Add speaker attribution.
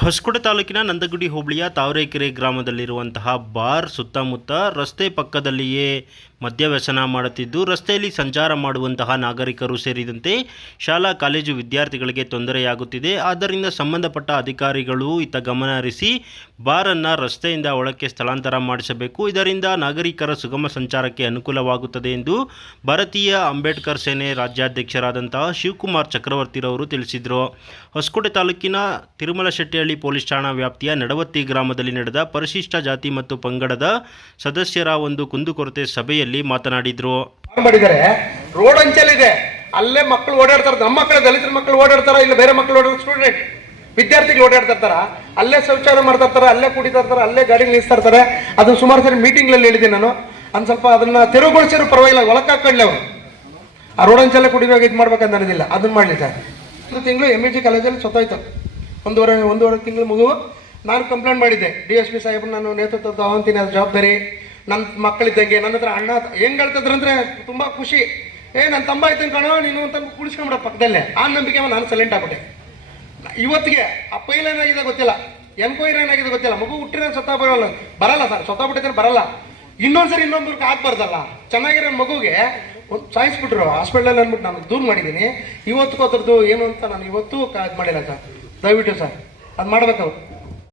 Speaker 1: ಹೊಸಕೋಟೆ ತಾಲೂಕಿನ ನಂದಗುಡಿ ಹೋಬಳಿಯ ತಾವರೆಕೆರೆ ಗ್ರಾಮದಲ್ಲಿರುವಂತಹ ಬಾರ್ ಸುತ್ತಮುತ್ತ ರಸ್ತೆ ಪಕ್ಕದಲ್ಲಿಯೇ ಮದ್ಯವ್ಯಸನ ಮಾಡುತ್ತಿದ್ದು, ರಸ್ತೆಯಲ್ಲಿ ಸಂಚಾರ ಮಾಡುವಂತಹ ನಾಗರಿಕರು ಸೇರಿದಂತೆ ಶಾಲಾ, ಕಾಲೇಜು ವಿದ್ಯಾರ್ಥಿಗಳಿಗೆ ತೊಂದರೆಯಾಗುತ್ತಿದೆ. ಆದ್ದರಿಂದ ಸಂಬಂಧಪಟ್ಟ ಅಧಿಕಾರಿಗಳು ಇತ್ತ ಗಮನ ಹರಿಸಿ ಬಾರನ್ನು ರಸ್ತೆಯಿಂದ ಒಳಕ್ಕೆ ಸ್ಥಳಾಂತರ ಮಾಡಿಸಬೇಕು. ಇದರಿಂದ ನಾಗರಿಕರ ಸುಗಮ ಸಂಚಾರಕ್ಕೆ ಅನುಕೂಲವಾಗುತ್ತದೆ ಎಂದು ಭಾರತೀಯ ಅಂಬೇಡ್ಕರ್ ಸೇನೆ ರಾಜ್ಯಾಧ್ಯಕ್ಷರಾದಂತಹ ಶಿವಕುಮಾರ್ ಚಕ್ರವರ್ತಿರವರು ತಿಳಿಸಿದರು. ಹೊಸಕೋಟೆ ತಾಲೂಕಿನ ತಿರುಮಲಶೆಟ್ಟಿಹಳ್ಳಿ ಪೊಲೀಸ್ ಠಾಣಾ ವ್ಯಾಪ್ತಿಯ ನಡವತ್ತಿ ಗ್ರಾಮದಲ್ಲಿ ನಡೆದ ಪರಿಶಿಷ್ಟ ಜಾತಿ ಮತ್ತು ಪಂಗಡದ ಸದಸ್ಯರ ಒಂದು ಕುಂದುಕೊರತೆ ಸಭೆಯಲ್ಲಿ ಮಾತನಾಡಿದರು.
Speaker 2: ಮಾಡಿದ್ದಾರೆ ರೋಡ್ ಅಂಚಲಿದೆ ಅಲ್ಲೇ ಮಕ್ಕಳು ಓಡಾಡ್ತಾರೆ. ನಮ್ಮ ಮಕ್ಕಳು ದಲಿತರ ಮಕ್ಕಳು ಓಡಾಡ್ತಾರ, ಇಲ್ಲ ಬೇರೆ ಮಕ್ಕಳು ಓಡಾಡ ಸ್ಟೂಡೆಂಟ್ ವಿದ್ಯಾರ್ಥಿಗಳು ಓಡಾಡ್ತಾರ ಅಲ್ಲೇ ಶೌಚಾಲಯ ಮಾಡ್ತಾ ಇರ್ತಾರೆ, ಅಲ್ಲೇ ಕುಡಿತಾರ ಅಲ್ಲೇ ಗಾಡಿ ನಿಲ್ಲಿಸ್ತಾ ಇರ್ತಾರೆ. ಅದನ್ನ ಸುಮಾರು ಸರಿ ಮೀಟಿಂಗ್ಲಲ್ಲಿ ಹೇಳಿದೆ ನಾನು. ಒಂದು ಸ್ವಲ್ಪ ಅದನ್ನ ತೆರವುಗೊಳಿಸಿರೋ ಪರವಾಗಿಲ್ಲ ಒಳಕ್ಕೆ ಹಾಕೊಳ್ಳಿ ಅವರು. ಆ ರೋಡ್ ಅಂಚಲ್ಲೇ ಕುಡಿಬೇಕು, ಇದು ಮಾಡ್ಬೇಕಂತ ಅನ್ನೋದಿಲ್ಲ. ಅದನ್ನ ಮಾಡಲಿ ಸರ್ ತಿಂಗಳು ಎಂ ಎ ಜಿ ಕಾಲೇಜಲ್ಲಿ ಸೊತ್ತಾಯ್ತು ಒಂದೂವರೆ ಒಂದೂವರೆ ತಿಂಗಳು ಮಗು. ನಾನು ಕಂಪ್ಲೇಂಟ್ ಮಾಡಿದ್ದೆ. ಡಿ ಎಸ್ ಪಿ ಸಾಹೇಬ್ ನಾನು ನೇತೃತ್ವ ತಗೊಂತೀನಿ, ಅದು ಜವಾಬ್ದಾರಿ. ನನ್ನ ಮಕ್ಕಳಿದ್ದಂಗೆ ನನ್ನ ಹತ್ರ ಅಣ್ಣ ಹೆಂಗ್ ಹೇಳ್ತಿದ್ರು ಅಂದ್ರೆ ತುಂಬಾ ಖುಷಿ. ಏ ನನ್ನ ತಮ್ಮ ಆಯ್ತು ಕಣೋ, ನೀನು ಅಂತ ಕುಳಿಸ್ಕೊಂಬಿಡ ಪಕ್ಕದಲ್ಲೇ. ಆ ನಂಬಿಕೆ ನಾನು ಸೈಲೆಂಟ್ ಆಗ್ಬಿಟ್ಟೆ. ಇವತ್ತಿಗೆ ಆ ಪೈಲ್ ಏನಾಗಿದೆ ಗೊತ್ತಿಲ್ಲ. ಎನ್ಕ್ವೈರಿ ಏನಾಗಿದೆ ಗೊತ್ತಿಲ್ಲ. ಮಗು ಹುಟ್ಟಿರೋ ಸತ್ತ ಬರೋಲ್ಲ. ಬರಲ್ಲ ಸರ್ ಸ್ವತಃ ಬಿಟ್ಟಿದ್ರೆ ಬರಲ್ಲ. ಇನ್ನೊಂದ್ಸರಿ ಇನ್ನೊಬ್ರಿಗೆ ಆಗ್ಬಾರ್ದಲ್ಲ. ಚೆನ್ನಾಗಿರೋ ಮಗುಗೆ ಒಂದು ಸಾಯಿಸ್ಬಿಟ್ರು. ಹಾಸ್ಪಿಟ್ಲಲ್ಲಿ ಅಂದ್ಬಿಟ್ಟು ನಾನು ದೂರ ಮಾಡಿದ್ದೀನಿ. ಇವತ್ತು ಅದ್ರದ್ದು ಏನು ಅಂತ ನಾನು ಇವತ್ತು ಮಾಡಿಲ್ಲ ಸರ್. ದಯವಿಟ್ಟು ಸರ್ ಅದು ಮಾಡ್ಬೇಕು ಅವ್ರು